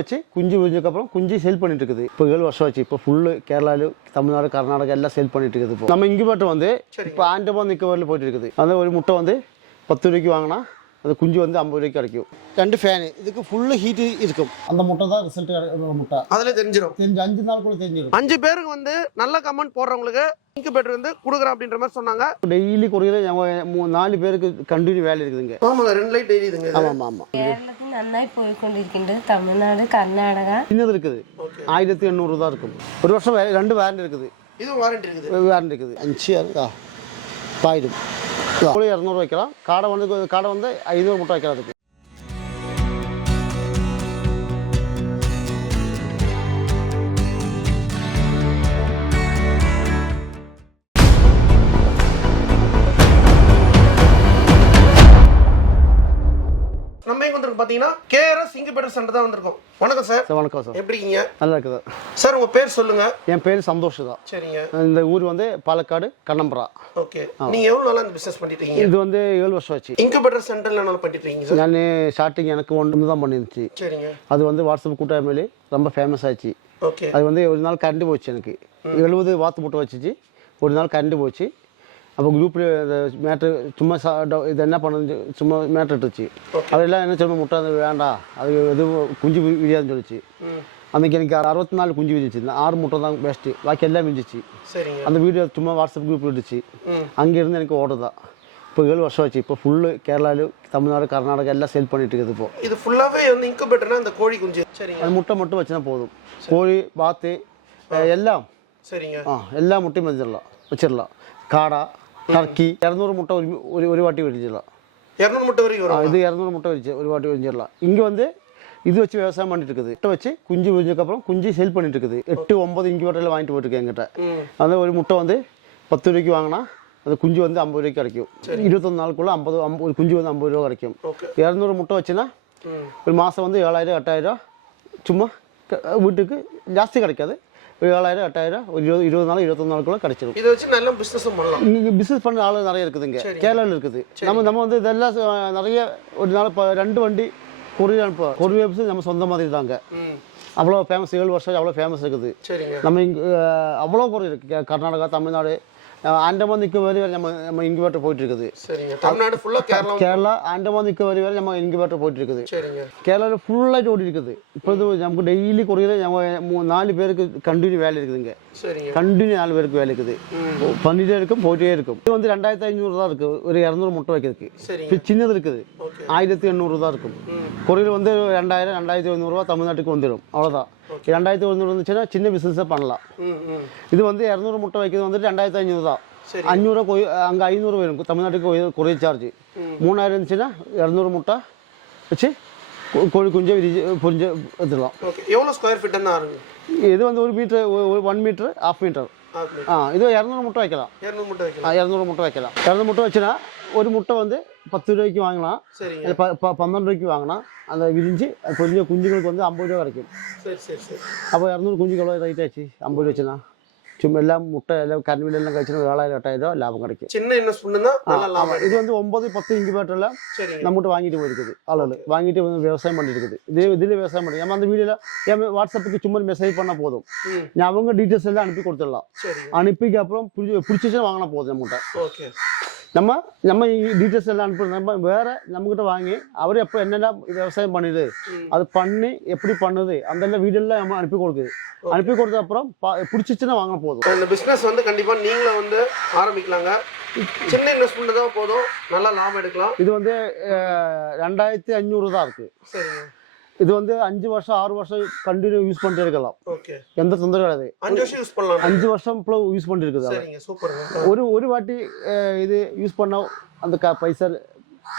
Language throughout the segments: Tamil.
வச்சு குஞ்சு விரிஞ்சதுக்கப்புறம் குஞ்சு சேல் பண்ணிட்டு இருக்குது. இப்போ 7 வருஷம் ஆச்சு. இப்போ ஃபுல்லு கேரளாவில் தமிழ்நாடு கர்நாடகா எல்லாம் சேல் பண்ணிட்டு இருக்குது. இப்போ நம்ம இன்குபேட்டர் வந்து இப்போ ஆண்டமான் நிக்கோபாரில் போயிட்டு இருக்குது. அந்த ஒரு முட்டை வந்து 10 ரூபாய்க்கு வாங்கினா அது குஞ்சு வந்து 50 ரூபாய்க்கு கிடைக்கும். 2 ஃபேனு இதுக்கு ஃபுல்லு ஹீட்டு இருக்கும். அந்த முட்டை தான் ரிசல்ட் முட்டை அதில் தெரிஞ்சிடும். 5 நாளுக்குள்ள தெரிஞ்சிடும். 5 பேருக்கு வந்து நல்ல கமெண்ட் போடுறவங்களுக்கு இன்குபேட்டர் வந்து கொடுக்குறேன் அப்படின்ற மாதிரி சொன்னாங்க. டெய்லி குறையில 4 பேருக்கு கண்டினியூ வேலை இருக்குதுங்க. ஆமாங்க 2 லைட் எரியுதுங்க. ஆமாம் ஆமாம். கேரளத்தில் நன்னாய் போய்கொண்டிருக்கின்றது. தமிழ்நாடு கர்நாடகா சின்னது இருக்குது. 1800 தான் இருக்கும். ஒரு வருஷம் 2 வாரண்டி இருக்குது. இது வாரண்டி இருக்குது. வாரண்டி இருக்குது. 5 பாயிடும். 200 வைக்கலாம். காடை வந்து 500 முட்டை வைக்கிறதுக்கு. நம்ம இங்க வந்து பாத்தீங்கன்னா கேஆர்எஸ் இன்குபேட்டர் சென்டர் தான் வந்திருக்கோம். வணக்கம் சார். வணக்கம் சார். எப்படி இருக்கீங்க? நல்லா இருக்குது சார். உங்க பேர் சொல்லுங்க. என் பேர் சந்தோஷ் தான். சரிங்க. இந்த ஊர் வந்து பாலக்காடு கண்ணம்பரா. ஓகே. நீங்க எவ்வளவு நாளா இந்த பிசினஸ் பண்ணிட்டு இருக்கீங்க? இது வந்து 7 வருஷம் ஆச்சு. இன்குபேட்டர் சென்டர்ல என்ன பண்ணிட்டு இருக்கீங்க சார்? நான் ஸ்டார்டிங் எனக்கு 1 தான் பண்ணிருந்துச்சு. சரிங்க. அது வந்து வாட்ஸ்அப் கூட்டாய்மையிலே ரொம்ப ஃபேமஸ் ஆச்சு. ஓகே. அது வந்து ஒரு நாள் கரண்ட் போச்சு. எனக்கு 70 வாத்து முட்டை வச்சுச்சு. ஒரு நாள் கரண்ட் போச்சு. அப்போ குரூப்பில் இந்த மேட்ரு சும்மா இது என்ன பண்ணுது சும்மா மேட்ரு இட்டுச்சு. அதெல்லாம் என்ன சொல்ல முட்டை அது வேண்டாம், அது எதுவும் குஞ்சு விரியாதுன்னு சொல்லிச்சு. அன்றைக்கி எனக்கு 64 குஞ்சு விரிஞ்சிச்சு. 6 முட்டை தான் பெஸ்ட்டு, பாக்கி எல்லாம் விரிஞ்சிச்சு. அந்த வீடியோ சும்மா வாட்ஸ்அப் குரூப்பில் இருந்துச்சு. அங்கேருந்து எனக்கு ஓர்டர் தான். இப்போ 7 வருஷம் ஆச்சு. இப்போ ஃபுல்லு கேரளாவில் தமிழ்நாடு கர்நாடகா எல்லாம் சேல் பண்ணிட்டு இருக்குது. இப்போ இது ஃபுல்லாகவே வந்து இன்குபேட்டர்னா அந்த கோழி குஞ்சு. சரிங்க. அது முட்டை மட்டும் வச்சுனா போதும். கோழி வாத்து எல்லாம். சரிங்க. எல்லா முட்டையும் வச்சிடலாம். காடா டர்க்கி 200 முட்டை ஒரு வாட்டி விரிச்சிடலாம். 200 முட்டை வரைக்கும் வரும். இது 200 முட்டை ஒரு வாட்டி விரிஞ்சிடலாம். இங்கே வந்து இது வச்சு விவசாயம் பண்ணிட்டு இருக்குது. முட்டை வச்சு குஞ்சு விரிஞ்சதுக்கப்புறம் குஞ்சு சேல் பண்ணிட்டு இருக்குது. 8, 9 இன்குபேட்டரில் வாங்கிட்டு போயிட்டு என்கிட்ட. அந்த ஒரு முட்டை வந்து 10 ரூபாய்க்கு வாங்கினா அந்த குஞ்சு வந்து 50 ரூபாய்க்கு கிடைக்கும். 21 நாளுக்குள்ள ஒரு குஞ்சு வந்து 50 ரூபா கிடைக்கும். 200 முட்டை வச்சுன்னா ஒரு மாதம் வந்து 7000 8000 சும்மா வீட்டுக்கு ஜாஸ்தி கிடைக்காது. 7000 8000 ஒரு 20 நாள் 21 நாளுக்குள்ள கிடைச்சிடும். இதை வச்சு நல்ல பிஸ்னஸும் பண்ணலாம். இங்கே பிஸ்னஸ் பண்ண ஆள் நிறைய இருக்குதுங்க. கேரளாவில் இருக்குது. நம்ம வந்து இதெல்லாம் நிறைய ஒரு நாள் 2 வண்டி கொரியர் நம்ம சொந்த மாதிரி தாங்க. அவ்வளோ ஃபேமஸ். 7 வருஷம் அவ்வளோ ஃபேமஸ் இருக்குது. நம்ம இங்கே அவ்வளோ குறை இருக்குது. கர்நாடகா தமிழ்நாடு ஆண்டமான் நிக்கோபாரி வரை நம்ம இன்குபேட்டர் போயிட்டு இருக்குது. தமிழ்நாடு ஃபுல்லாக கேரளா ஆண்டமான் நிக்கோபாரி வரை நம்ம இன்குபேட்டர் போயிட்டு இருக்குது. கேரளாவில் ஃபுல்லாகிட்டு ஓடி இருக்குது. இப்போ நமக்கு டெய்லி குறையில 4 பேருக்கு கண்டினியூ வேலை இருக்குதுங்க. கண்டினியூ 4 பேருக்கு வேலை இருக்குது. பண்ணிட்டே இருக்கும், போயிட்டே இருக்கும். இது வந்து 2500 தான் இருக்குது. ஒரு 200 முட்டை வைக்கிறதுக்கு. இப்போ சின்னது இருக்குது. 1800 தான் இருக்கும். குறையில் வந்து 2000 2500 தமிழ்நாட்டுக்கு வந்துடும். அவ்வளோதான். 2100 வந்துச்சுன்னா சின்ன பிஸ்னஸாக பண்ணலாம். இது வந்து 200 முட்டை வைக்கிறது வந்துட்டு 2500 தான். 500 அங்கே 500 வரும். தமிழ்நாட்டுக்கு குறைய சார்ஜ் 3000 இருந்துச்சுன்னா 200 முட்டை வச்சு கோழி குஞ்சை பொரிஞ்சு எடுத்துடலாம். எவ்வளோ ஸ்கொயர் ஃபீட் தான்? இது வந்து 1 மீட்டர் 1 மீட்டர் 1/2 மீட்டர். இது 200 முட்டை வைக்கலாம். 200 முட்டை வைக்கலாம். 200 முட்டை வச்சுன்னா ஒரு முட்டை வந்து 10 ரூபாய்க்கு வாங்கலாம். 12 ரூபாய்க்கு வாங்கினா அந்த விரிஞ்சு கொஞ்சம் குஞ்சுகளுக்கு வந்து 50 ரூபா கிடைக்கும். அப்போ 200 குஞ்சுக்கு எவ்வளோ ரைட் ஆச்சு? 50 ரூபா வச்சுன்னா சும்மா எல்லாம் முட்டை எல்லாம் கருவில எல்லாம் கழிச்சுன்னா 7000 8000 லாபம் கிடைக்கும். சின்ன இன்வெஸ்ட்மெண்ட் தான். இது வந்து 9 10 இன்குபேட்டர்ல நம்மகிட்ட வாங்கிட்டு போயிருக்குது. ஆளு வாங்கிட்டு வந்து விவசாயம் பண்ணிட்டு இருக்குது. இதில் விவசாயம் பண்ணி நம்ம அந்த வீடியோல வாட்ஸ்அப்புக்கு சும்மா மெசேஜ் பண்ண போதும். நான் அவங்க டீட்டெயில்ஸ் எல்லாம் அனுப்பி கொடுத்துடலாம். அனுப்பிக்கு அப்புறம் பிடிச்சிச்சுன்னா வாங்கினா போதும். நம்மகிட்ட நம்ம டீட்டெயில்ஸ் எல்லாம் அனுப்பி நம்ம வேற நம்மகிட்ட வாங்கி அவர் எப்போ என்னென்ன விவசாயம் பண்ணிடுது அது பண்ணி எப்படி பண்ணுது அந்த வீடியோலாம் நம்ம அனுப்பி கொடுக்குது. அனுப்பி கொடுத்த அப்புறம் பிடிச்சிச்சுன்னா வாங்கினா போதும். இந்த பிஸ்னஸ் வந்து கண்டிப்பாக நீங்களும் வந்து ஆரம்பிக்கலாங்க. சின்ன இன்வெஸ்ட்மெண்ட் தான் போதும், நல்லா லாபம் எடுக்கலாம். இது வந்து 2500 தான் இருக்கு. சரிங்க. இது வந்து 5 வருஷம் 6 வருஷம் கண்டினியூ யூஸ் பண்ணிட்டே இருக்கலாம். எந்த தொந்தரவு கிடையாது. 5 வருஷம் யூஸ் பண்ணலாம். 5 வருஷம் யூஸ் பண்ணிட்டு இருக்குது. ஒரு வாட்டி இது யூஸ் பண்ணா அந்த பைசா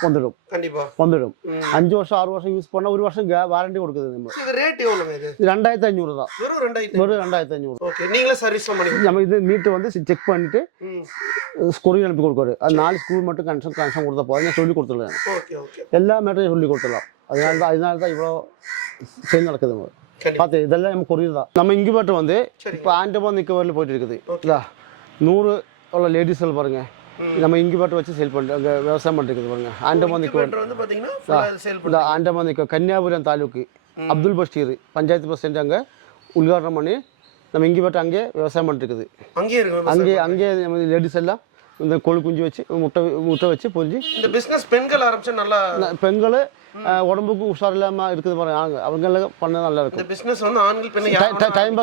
வந்துடும். கண்டிப்பா வந்துடும். 5 வருஷம் 6 வருஷம் யூஸ் பண்ணா 1 வருஷம் வாரண்டி கொடுக்குது. நம்ம இது ரேட் எவ்வளவு? இது 2500 தான். வெறும் 2500. ஓகே. நீங்களே சர்வீஸ் பண்ணி நம்ம இது மீட்டர் வந்து செக் பண்ணிட்டு ஸ்கூரில் அனுப்பி கொடுக்குறாரு. அது 4 ஸ்கூல் மட்டும் கனெக்ஷன் கொடுத்தா போதும். சொல்லி கொடுத்துடலாம். எல்லா மேட்டரையும் சொல்லி கொடுத்துடலாம். அதனால தான் இவ்வளோ சேல் நடக்குது. பார்த்து இதெல்லாம் நம்ம கொரியர் தான். நம்ம இன்குபேட்டர் வந்து இப்போ ஆண்டமான் நிக்கோபாரில் போயிட்டு இருக்குது. 100 உள்ள லேடிஸ்கள் பாருங்க. நம்ம இன்குபேட்டர் வச்சு சேல் பண்ணிட்டு விவசாயம் பண்ணிட்டு இருக்குது பாருங்க. ஆண்டமான் நிக்கோபார் வந்து பார்த்தீங்கன்னா ஆண்டமான் நிக்கோ கன்னியாகுமரி தாலுக்கு அப்துல் பஷீர் பஞ்சாயத்து பிரசிடென்ட் அங்கே உദ്ഘാടനം பண்ணி நம்ம இன்குபேட்டர் அங்கேயே விவசாயம் பண்ணிருக்குது. அங்கேயே லேடிஸ் எல்லாம் இந்த கோழி குஞ்சு வச்சு முட்டை வச்சு பொறிஞ்சு இந்த பிசினஸ் பெண்கள் ஆரம்பிச்சா நல்லா பெண்கள் உடம்புக்கு உஷார் இல்லாமல் இருக்குது பாருங்க அவங்களுக்கு பண்ண நல்லா இருக்கும். இந்த பிசினஸ் வந்து ஆண்கள் பெண்கள் டைம்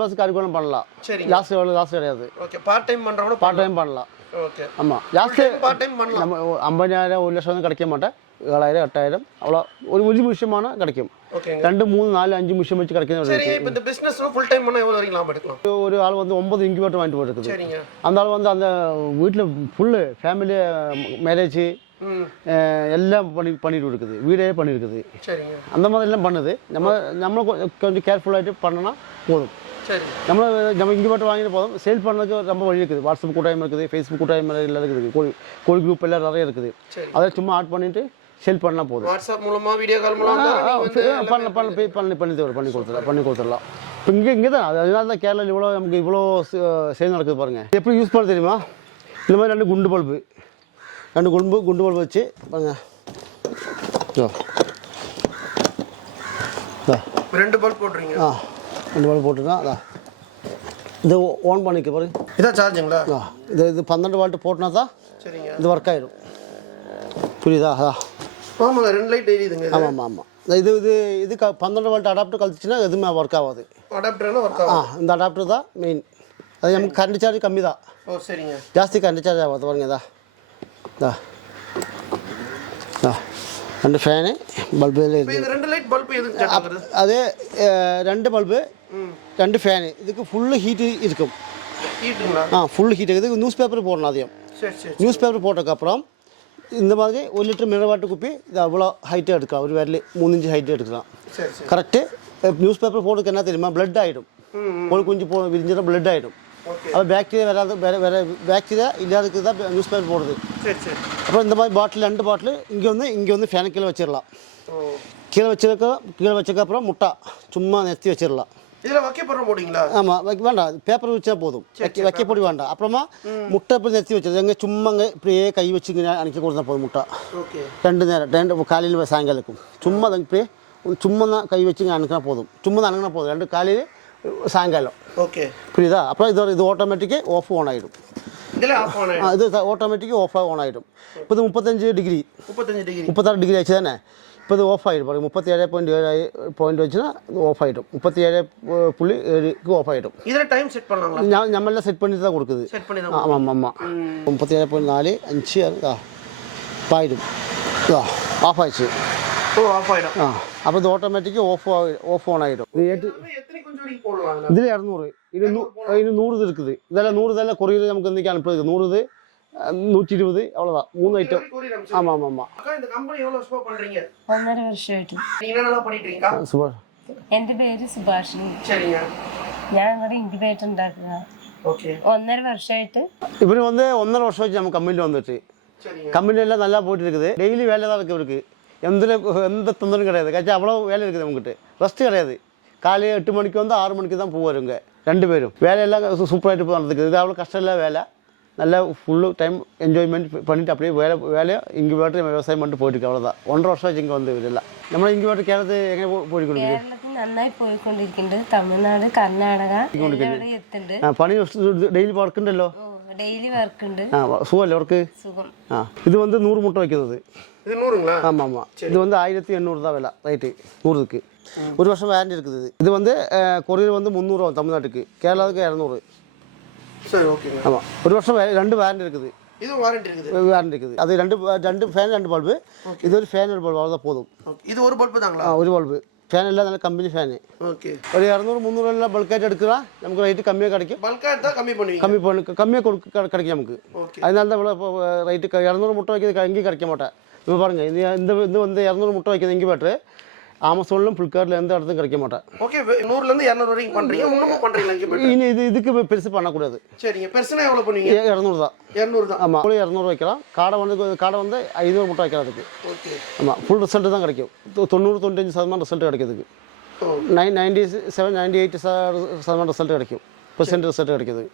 பாஸுக்கு அதுக்கு பண்ணலாம். லாஸ்ட் கிடையாது. ஓகே பார்ட் டைம் பண்றவங்க பார்ட் டைம் பண்ணலாம். ஓகே ஆமா ஜாஸ்தி பார்ட் டைம் பண்ணலாம். நம்ம 50,000 1 லட்சம் வந்து கிடைக்க மாட்டேன். 7,000 8,000 அவ்வளோ ஒரு விஷயமான கிடைக்கும். 2 3 4 5 விஷயம் வச்சு கிடைக்கும். சரி இப்போ இந்த பிசினஸ் ஃபுல் டைம் பண்ணா எவ்வளவு வரைக்கும் லாபம் எடுக்கலாம்? ஒரு ஆள் வந்து 9 இன்குபேட்டர் வாங்கிட்டு போயிருக்குது. சரிங்க. அந்த ஆள் வந்து அந்த வீட்டில் ஃபுல்லு ஃபேமிலி மேரேஜ் எல்லாம் பண்ணிட்டு இருக்குது. வீடே பண்ணியிருக்குது. சரிங்க. அந்த மாதிரி எல்லாம் பண்ணுது. நம்ம கொஞ்சம் கேர்ஃபுல்லாகிட்டு பண்ணனா போதும். சரி நம்ம இன்குபேட்டர் வாங்கிட்டு போதும். சேல் பண்ணதுக்கு ரொம்ப வழி இருக்குது. வாட்ஸ்அப் கூட்டாயம் இருக்குது, ஃபேஸ்புக் கூட்டாயம் எல்லாம் இருக்குது, கோழி குரூப் எல்லாம் நிறைய இருக்குது. அதை சும்மா ஆட் பண்ணிட்டு சேல் பண்ணால் போதும். வாட்ஸ்அப் மூலமா வீடியோ கால் மூலமா பண்ணி கொடுத்துடலாம். இப்போ இங்கே தான் அதனால தான் கேரளாவில் நமக்கு இவ்வளோ சேல் நடக்குது பாருங்கள். எப்படி யூஸ் பண்ண தெரியுமா? இந்த மாதிரி 2 குண்டு பல்பு வச்சு பாருங்க. 2 பல்ப் போடுறீங்க. 2 பல்ப் போட்டுருக்கா. அதான் இது ஆன் பண்ணிக்க பாருங்க. இதான் சார்ஜுங்களா? இது 12 வால்ட் போட்டினா தான் சரிங்க இது ஒர்க் ஆயிடும். புரியுதா? அதான் ஆமாங்க 2 லைட் எரியுதுங்க. ஆமாம் இது 12 வால்ட் அடாப்டர் கழிச்சுன்னா எதுவுமே ஒர்க் ஆகாது. அடாப்டர்னா ஒர்க் ஆகும். இந்த அடாப்டர் தான் மெயின். அது நமக்கு கரண்ட் சார்ஜ் கம்மி தான். ஓ சரிங்க. ஜாஸ்தி கரண்ட் சார்ஜ் ஆகாது பாருங்க. இதா 2 ஃபேனு பல்பு இப்போ இந்த 2 லைட் பல்ப் எதுக்கு செட் ஆகுது? அது 2 பல்பு 2 ஃபேனு இதுக்கு ஃபுல்லு ஹீட்டு இருக்கும். ஹீட்டுங்களா? ஃபுல் ஹீட் இருக்குது. நியூஸ் பேப்பர் போடணும். அதையும் நியூஸ் பேப்பர் போட்டதுக்கப்புறம் இந்த மாதிரி 1 லிட்டர் மினரல் வாட்டர் குப்பி இது அவ்வளோ ஹைட்டாக எடுக்கலாம். ஒரு விரல் 3 இன்ச்சு ஹைட்டு எடுக்கலாம். கரெக்டு. நியூஸ் பேப்பர் போடுறதுக்கு என்ன தெரியுமா? பிளட் ஆகிடும். கோழி குஞ்சு விரிஞ்சிடும் பிளட் ஆகிடும். அது பாக்டீரியா வராது. வேறு பாக்டீரியா இல்லாததுக்கு தான் நியூஸ் பேப்பர் போடுறது. அப்புறம் இந்த மாதிரி பாட்டில் 2 பாட்டில் இங்கே வந்து ஃபேனை கீழே வச்சிடலாம். கீழே வச்சதுக்கப்புறம் முட்டை சும்மா நெத்தி வச்சிடலாம். இதில் வைக்கப்படுற போடுங்களா? ஆமாம் வேண்டாம். பேப்பர் வச்சா போதும். வைக்க பொடி வேண்டாம். அப்புறமா முட்டை இப்படி நெத்தி வச்சது எங்கே சும்மாங்க இப்படியே கை வச்சுங்க அணைக்க கொடுத்தா போதும். முட்டை 2 நேரம் 2 காலையில் சாயங்காலக்கும் சும்மா அதை இப்படியே சும்மா தான் கை வச்சுங்க அணுக்கினா போதும். சும்மா தான் அணுக்கினா போதும். 2 காலையில் சாயங்காலம். ஓகே புரியுதா? அப்புறம் இது ஆட்டோமேட்டிக்கு ஆஃப் ஆன் ஆகிடும். இது ஆட்டோமேட்டிக்கு ஆன் ஆகிடும். இப்போ இது 35 டிகிரி 36 டிகிரி ஆச்சு தானே. இப்போ இது ஆஃப் ஆகிடும் பாருங்க. 37.7 வச்சுன்னா ஆஃப் ஆகிடும். 37.7க்கு ஆஃப் ஆகிடும். இதில் டைம் செட் பண்ணலாங்களா? நம்மளாம் செட் பண்ணி தான் கொடுக்குது. ஆமாம் 37.4 5 ஆகிடும். ஆஃப் ஆயிடுச்சு. ஆஃப் ஆகிடும். அப்போ இது ஆட்டோமேட்டிக்கு ஆஃப் ஆன் ஆகிடும். இதில் 200 இது 100 இருக்குது. இதெல்லாம் 100 இதெல்லாம் கொரியர் நமக்கு இன்றைக்கி அனுப்புறது 100 120 அவ்வளோதான். 3 ஐட்டம். ஆமாம். இந்த கம்பெனி எவ்வளோ வருஷமா பண்றீங்க? 1.5 വർഷമായിട്ട്. நீங்க என்னெல்லாம் பண்ணிட்டு இருக்கீங்க? സുഭാഷ്. എൻ്റെ പേര് സുഭാഷിണി. சரிங்க. ഞാൻ ഇവിടെ ഇൻക്യുബേറ്റർ ഉണ്ടാക്കുക. ஓகே. 1.5 വർഷമായിട്ട്. இவர் வந்து 1.5 வருஷம் வச்சு நம்ம கம்பெனியில் வந்துட்டு கம்பெனியெல்லாம் நல்லா போயிட்டு இருக்குது. டெய்லி வேலை தான் இருக்குது இவருக்கு. எந்த தொந்தரவும் கிடையாது. கட்சி அவ்வளோ வேலை இருக்குது நம்மகிட்ட. ரெஸ்ட்டு கிடையாது. காலையில் 8 மணிக்கு வந்து 6 மணிக்கு தான் போவாருங்க 2 பேரும். வேலையெல்லாம் சூப்பராகிட்டு போகிறதுக்கு இது அவ்வளோ கஷ்டம் இல்லை. வேலை நல்லா ஃபுல்லு டைம் என்ஜாய்மெண்ட் பண்ணிவிட்டு அப்படியே வேலையை இன்குபேட்டர் விவசாயம் பண்ணிட்டு போயிட்டு அவ்வளோதான். 1.5 வருஷம் ஆச்சு இங்கே வந்து இதெல்லாம். நம்ம இன்குபேட்டர் கேரளத்து எங்கே போயிட்டு കേരളത്തിൽ നന്നായി പോയിക്കൊണ്ടിരിക്കുന്നുണ്ട്. തമിഴ്നാട് കർണാടക എത്തുന്നുണ്ട്. പണി ഡെയിലി വർക്ക് ഉണ്ടല്ലോ. ഡെയിലി വർക്ക് ഉണ്ട്. സുഖമല്ലേ വർക്ക്? സുഖം. இது வந்து 100 முட்டை வைக்கிறது. இது 100ங்களா? ஆமாம். இது வந்து 1800 தான் விலை ரைட்டு 100க்கு. 1 வருஷம் வேரண்டி இருக்குது. இது வந்து கொரியர் வந்து 300 தமிழ்நாட்டுக்கு. கேரளாவுக்கு 200. சரி ஓகேங்க. ஆமாம் 1 வருஷம் 2 வேரண்டி இருக்குது. இது வாரண்டி இருக்குது. அது 2 ஃபேன் 2 பல்பு. இது ஒரு ஃபேன் 1 பல்பு அவ்வளோதான் போதும். இது ஒரு பல்பு தாங்களா? 1 பல்பு. ஃபேன் எல்லாம் நல்ல கம்பெனி ஃபேனு. ஓகே. ஒரு 200 300 எல்லாம் பல்காയിട്ട് எடுக்கலாம். நமக்கு ரேட்டு கம்மியாக கிடைக்கும். பல்காയിട്ട് தான் கம்மியாக கிடைக்கும் நமக்கு. அதனால தான் இவ்வளோ ரேட்டு 200 முட்டை வைக்கிறது எங்கேயும் கிடைக்க மாட்டேன். இப்போ பாருங்கள் இது வந்து 200 முட்டை வைக்கிறது எங்கே பேட்ரு ஆமசோனிலும் ஃப்ளிப்கார்ட்டில் எந்த இடத்துக்கும் கிடைக்க மாட்டேன். ஓகே 100லேருந்து 200 வரைக்கும் பண்ணுறீங்க. இன்னமும் பண்ணுறீங்களா? இனி இதுக்கு பெருசு பண்ணக்கூடாது. சரிங்க. பெருசுனா எவ்வளோ பண்ணுவீங்க? 200 தான். 200 தான். ஆமாம் 200 வைக்கலாம். காடை வந்து 500 முட்டை வைக்கிறதுக்கு. ஓகே. ஆமாம் ஃபுல் ரிசல்ட்டு தான் கிடைக்கும். 90-95% ரிசல்ட் கிடைக்கிறதுக்கு. 97-98% ரிசல்ட் கிடைக்கும். % ரிசல்ட் கிடைக்கிது.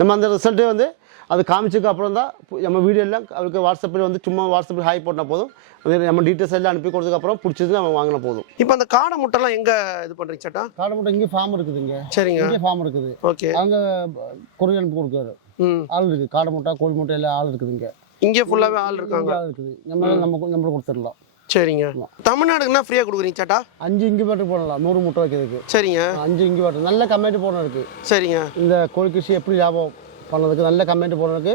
நம்ம அந்த ரிசல்ட்டு வந்து அது காமிச்சதுக்கு அப்புறம் தான் நம்ம வீடியோ எல்லாம் அவருக்கு வாட்ஸ்அப்பில் வந்து சும்மா வாட்ஸ்அப்பில் ஹாய் போட்டால் போதும். நம்ம டீட்டெயில்ஸ் எல்லாம் அனுப்பி கொடுத்ததுக்கப்புறம் பிடிச்சது நம்ம வாங்கினா போதும். இப்போ அந்த காடை முட்டைலாம் எங்கே இது பண்ணுறீங்க சேட்டா? காடை முட்டை இங்கே ஃபார்ம் இருக்குதுங்க. சரிங்க, இங்கே ஃபார்ம் இருக்குது. ஓகே, அங்கே கொரியர் அனுப்பி கொடுக்குறாரு. ஆள் இருக்குது. காடை முட்டை கோழி முட்டை எல்லாம் ஆள் இருக்குதுங்க. இங்கே ஃபுல்லாகவே ஆள் இருக்காங்க. ஆள் இருக்குது. நம்மளுக்கு கொடுத்துடலாம். சரிங்க. தமிழ்நாடுக்குன்னா ஃப்ரீயாக கொடுக்குறீங்க சேட்டா? 5 இன்குபேட்டர் போடலாம் 100 முட்டை வைக்கிறதுக்கு. சரிங்க, 5 இன்குபேட்டர் நல்ல கமெண்ட் போடணும் இருக்குது. சரிங்க. இந்த கோழி கிருஷி எப்படி லாபம் பண்ணதுக்கு நல்ல கமெண்ட் போடுறதுக்கு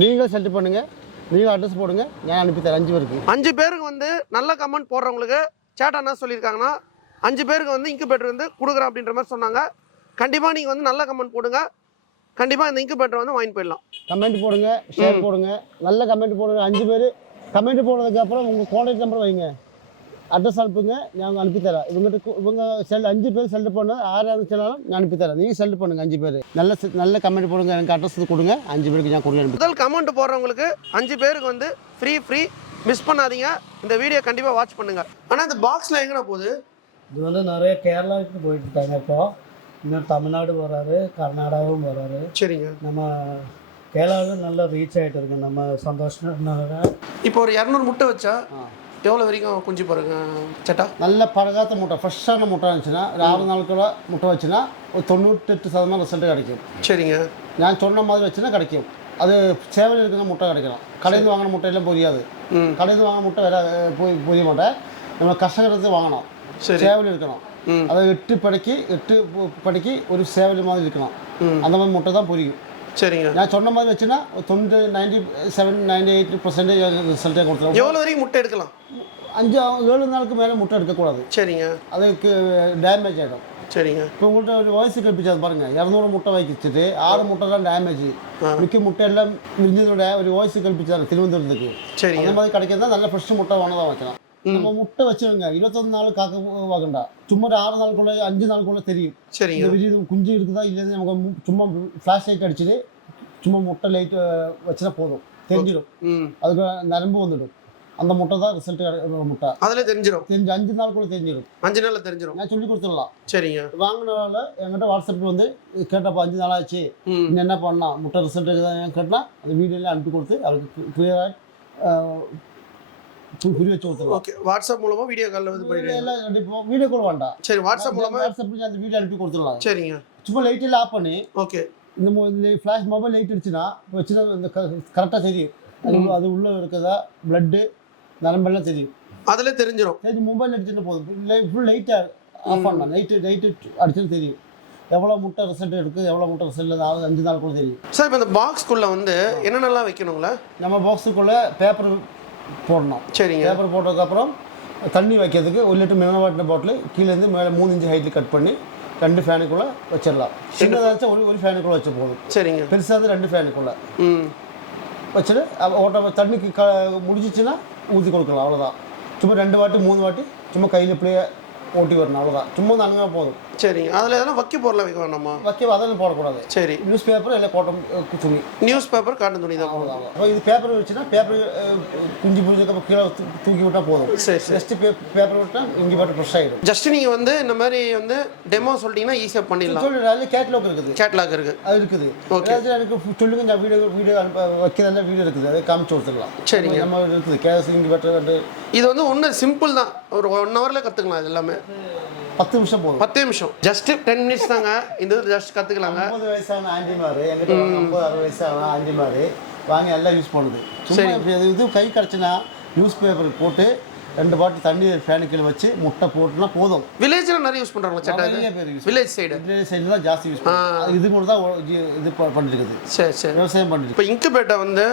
நீங்களும் செலக்ட் பண்ணுங்கள். நீங்கள் அட்ரஸ் போடுங்க, நான் அனுப்பித்தரேன். 5 பேருக்கு 5 பேருக்கு வந்து நல்ல கமெண்ட் போடுறவங்களுக்கு சேட்டா என்ன சொல்லியிருக்காங்கன்னா 5 பேருக்கு வந்து இன்குபேட்டர் வந்து கொடுக்குறேன் அப்படின்ற மாதிரி சொன்னாங்க. கண்டிப்பாக நீங்கள் வந்து நல்ல கமெண்ட் போடுங்க. கண்டிப்பாக இந்த இன்குபேட்டர் வந்து வாங்கி போயிடலாம். கமெண்ட் போடுங்க, ஷேர் போடுங்க, நல்ல கமெண்ட் போடுங்க. 5 பேர் கமெண்ட் போடுறதுக்கப்புறம் உங்கள் கான்டாக்ட் நம்பர் வைங்க, அட்ரஸ் அனுப்புங்க, நான் அனுப்பித்தரேன். இவங்க 5 பேர் செல்ட் பண்ண 6 செல்லாலும் நான் அனுப்பித்தரேன். நீங்கள் செல்ட் பண்ணுங்கள். 5 பேர் நல்ல கமெண்ட் போடுங்க, எனக்கு அட்ரஸ் கொடுங்க. 5 பேருக்கு நான் கொடுங்க. முதல் கமெண்ட் போடுறவங்களுக்கு 5 பேருக்கு வந்து ஃப்ரீ மிஸ் பண்ணாதீங்க. இந்த வீடியோ கண்டிப்பாக வாட்ச் பண்ணுங்க. ஆனால் இந்த பாக்ஸில் எங்கண்ணா போகுது? இது வந்து நிறைய கேரளாவுக்கு போயிட்டு இருக்காங்க. இப்போ இன்னும் தமிழ்நாடு போகிறாரு, கர்நாடகாவும் போகிறாரு. சரிங்க. நம்ம கேரளாவில் நல்லா ரீச் ஆகிட்டு இருக்கு. நம்ம சந்தோஷம்னால இப்போ ஒரு 200 முட்டை வச்சா எவ்வளோ வரைக்கும் குஞ்சு பாருங்க சேட்டா? நல்ல பழகாத்த முட்டை, ஃப்ரெஷ்ஷான முட்டை இருந்துச்சுன்னா 6 நாளுக்குள்ள முட்டை வச்சுன்னா ஒரு 98% ரிசல்ட் கிடைக்கும். சரிங்க. நான் சொன்ன மாதிரி வச்சுன்னா கிடைக்கும். அது சேவல் இருக்கிற முட்டை கிடைக்கலாம். கடையில் வாங்கின முட்டையெல்லாம் புரியாது. கடையில் வாங்கின முட்டை வேற புரிய மாட்டேன். நம்ம கஷ்டப்படுறது வாங்கணும். சேவல் இருக்கணும். அதை 8 படைக்கு ஒரு சேவல் மாதிரி இருக்கணும். அந்த மாதிரி முட்டை தான் புரியும். சரிங்க. நான் சொன்ன மாதிரி வச்சுன்னா 97-98% ரிசல்ட்டே கொடுத்துருவோம். எவ்வளோ வரைக்கும் முட்டை எடுக்கலாம்? 5-7 நாளுக்கு மேலே முட்டை எடுக்கக்கூடாது. சரிங்க. அதுக்கு டேமேஜ் ஆகிடும். சரிங்க. இப்போ உங்கள்கிட்ட ஒரு வயசு கல்பிச்சது பாருங்கள், 200 முட்டை வைக்கிச்சுட்டு 6 முட்டை தான் டேமேஜ். மிக்க முட்டை எல்லாம் விரிஞ்சதோட ஒரு வயசு கல்பிச்சாரு திருவனந்தபுரத்துக்கு. சரி, அந்த மாதிரி கிடைக்கிறதா நல்ல ஃப்ரெஷ் முட்டை வாங்கதான் வைக்கலாம். நம்ம முட்டை வச்சுருங்க 21 நாள் காக்க வாங்கண்டா. சும்மா 6 நாளுக்குள்ள 5 நாளுக்குள்ள தெரியும். சரிங்க. குஞ்சு இருக்குதா இல்லையா நமக்கு சும்மா ஃப்ளாஷ் லைட் அடிச்சுட்டு சும்மா முட்டை லைட் வச்சுனா போதும், தெரிஞ்சிடும். அதுக்கு நரம்பு வந்துடும். அந்த முட்டை தான் ரிசல்ட் முட்டை. அதில் தெரிஞ்சிடும். 5 நாளுக்குள்ள தெரிஞ்சிடும். 5 நாளில் தெரிஞ்சிடும். நான் சொல்லி கொடுத்துடலாம். சரிங்க. வாங்கினால என்கிட்ட வாட்ஸ்அப்பில் வந்து கேட்டப்போ 5 நாள் ஆச்சு, இன்னும் என்ன பண்ணலாம், முட்டை ரிசல்ட் இருக்குதான் கேட்டால் அந்த வீடியோலாம் அனுப்பி கொடுத்து அவருக்கு கிளியராக புரிய வச்சு கொடுத்துருவோம். ஓகே. வாட்ஸ்அப் மூலமா வீடியோ காலில் வந்து எல்லாம் வீடியோ கால் வேண்டாம். சரி, வாட்ஸ்அப் மூலமா வாட்ஸ்அப்பில் அந்த வீடியோ அனுப்பி கொடுத்துடலாம். சரிங்க. சும்மா லைட்டெல்லாம் ஆஃப் பண்ணி ஓகே இந்த ஃப்ளாஷ் மொபைல் லைட் அடிச்சுன்னா வச்சுன்னா இந்த கரெக்டாக தெரியும். அது உள்ளே இருக்கிறதா பிளட்டு நரம்பெல்லாம் தெரியும். அதில் தெரிஞ்சிடும். சரி, மொபைல் அடிச்சுட்டு போதும். ஃபுல் லைட்டாக ஆஃப் பண்ணலாம். லைட்டு அடிச்சுட்டு தெரியும் எவ்வளோ முட்டை ரிசல்ட் இருக்குது, எவ்வளோ முட்டை ரிசல்ட் அதாவது 5 நாளுக்குள்ள தெரியும். சார், இப்போ இந்த பாக்ஸ்க்குள்ளே வந்து என்னென்னலாம் வைக்கணுங்களா? நம்ம பாக்ஸுக்குள்ளே பேப்பர் போடணும். சரிங்க. பேப்பர் போட்டதுக்கப்புறம் தண்ணி வைக்கிறதுக்கு 1 லிட்டர் மினரல் வாட்டர் பாட்டில் கீழேருந்து மேலே 3 இன்ச்சு ஹைட்டில் கட் பண்ணி 2 ஃபேனுக்குள்ளே வச்சிடலாம். சின்னதாச்சும் ஒரு ஃபேனுக்குள்ளே வச்ச போதும். சரிங்க. பெருசாக 2 ஃபேனுக்குள்ளே வச்சுட்டு ஓட்ட தண்ணிக்கு முடிச்சிச்சுன்னா ஊற்றி கொடுக்கலாம். அவ்வளோதான். சும்மா 2 வாட்டி 3 வாட்டி சும்மா கையில் இப்படியே ஓட்டி வரணும். அவ்வளோதான். சும்மா அங்கே போதும். சரிங்க. அதில் எதனா வக்கி பொருளை வைக்க வேண்டாமா? அதெல்லாம் போடக்கூடாது. சரி. நியூஸ் பேப்பர் இல்லை காட்டன் துணி. நியூஸ் பேப்பர் காட்டன் துணி தான். அவ்வளோதான். அப்போ இது பேப்பர் வச்சுன்னா பேப்பர் குஞ்சு புரிஞ்சதுக்கு கீழே தூக்கி விட்டால் போதும். சரி. ஜஸ்ட்டு பேப்பர் விட்டால் இங்கே பாட்டு ஃப்ரெஷ் ஆகிடும். ஜஸ்ட் நீங்கள் வந்து இந்த மாதிரி வந்து டெமோ சொல்லிட்டீங்கன்னா ஈஸியாக பண்ணிடலாம். அதில் கேட்லாக் இருக்குது. அது இருக்குது. ஓகே. எனக்கு சொல்லுங்க, நான் வீடியோ வைக்கிறதெல்லாம் வீடியோ இருக்குது, அதை காமிச்சு கொடுத்துடலாம். சரிங்க. நம்ம இருக்குது கேஸ் இங்கே பாட்டு. இது வந்து ஒன்று சிம்பிள் தான். ஒரு 1 ஹவரில் கற்றுக்கலாம். இது எல்லாமே 10 நிமிஷம் போதும். 10 நிமிஷம். ஜஸ்ட் 10 மினிட்ஸ் தாங்க. இந்த ஜஸ்ட் கற்றுக்கலாங்க. 50 வயசான ஆண்டிமாரு எங்கிட்ட 50-60 வயசான ஆண்டிமாரு வாங்கி எல்லாம் யூஸ் பண்ணுது. சும்மா இது கை கிடச்சுன்னா நியூஸ் பேப்பர் போட்டு 2 பாட்டில் தண்ணி ஃபேனுக்கு வச்சு முட்டை போட்டுனா போதும். வில்லேஜில் நிறைய யூஸ் பண்ணுறாங்க. வில்லேஜ் சைடு தான் ஜாஸ்தி யூஸ் பண்ணுறாங்க. இது கூட தான் இது பண்ணிருக்குது. சரி. விவசாயம் பண்ணிட்டு இப்போ இன்குபேட்டர் வந்து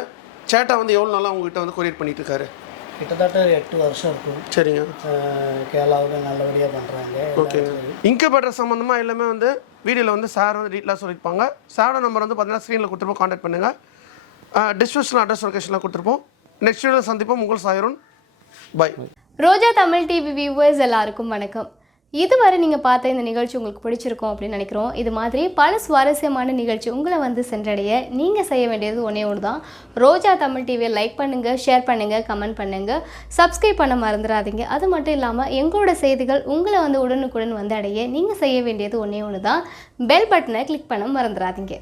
சேட்டா வந்து எவ்வளோ நாளாக உங்ககிட்ட வந்து கொரியர் பண்ணிட்டு இருக்காரு? கிட்டத்தட்ட 8 வருஷம் இருக்கும். சரிங்க. கேரளாவில் நல்லபடியாக பண்ணுறாங்க. ஓகே. இன்குபேட்டர் சம்மந்தமாக எல்லாமே வந்து வீடியோவில் வந்து சார் வந்து டீட்டெயிலாக சொல்லியிருப்பாங்க. சாரோட நம்பர் வந்து பார்த்தீங்கன்னா ஸ்க்ரீனில் கொடுத்துருப்போம். கான்டாக்ட் பண்ணுங்கள். டிஸ்கிரிப்ஷனில் அட்ரஸ் லொகேஷன்லாம் கொடுத்துருப்போம். நெக்ஸ்ட் வீடியோவில் சந்திப்போம். உங்கள் சாயருன். Bye. Roja Tamil TV viewers எல்லாருக்கும் வணக்கம். இதுவரை நீங்கள் பார்த்த இந்த நிகழ்ச்சி உங்களுக்கு பிடிச்சிருக்கும் அப்படின்னு நினைக்கிறோம். இது மாதிரி பல சுவாரஸ்யமான நிகழ்ச்சி உங்களை வந்து சென்றடைய நீங்கள் செய்ய வேண்டியது ஒன்றே ஒன்று தான். ரோஜா தமிழ் டிவியை லைக் பண்ணுங்கள், ஷேர் பண்ணுங்கள், கமெண்ட் பண்ணுங்கள், சப்ஸ்கிரைப் பண்ண மறந்துடாதீங்க. அது மட்டும் இல்லாமல் எங்களோட செய்திகள் உங்களை வந்து உடனுக்குடன் வந்து அடைய நீங்கள் செய்ய வேண்டியது ஒன்றே ஒன்று தான். பெல் பட்டனை கிளிக் பண்ண மறந்துடாதீங்க.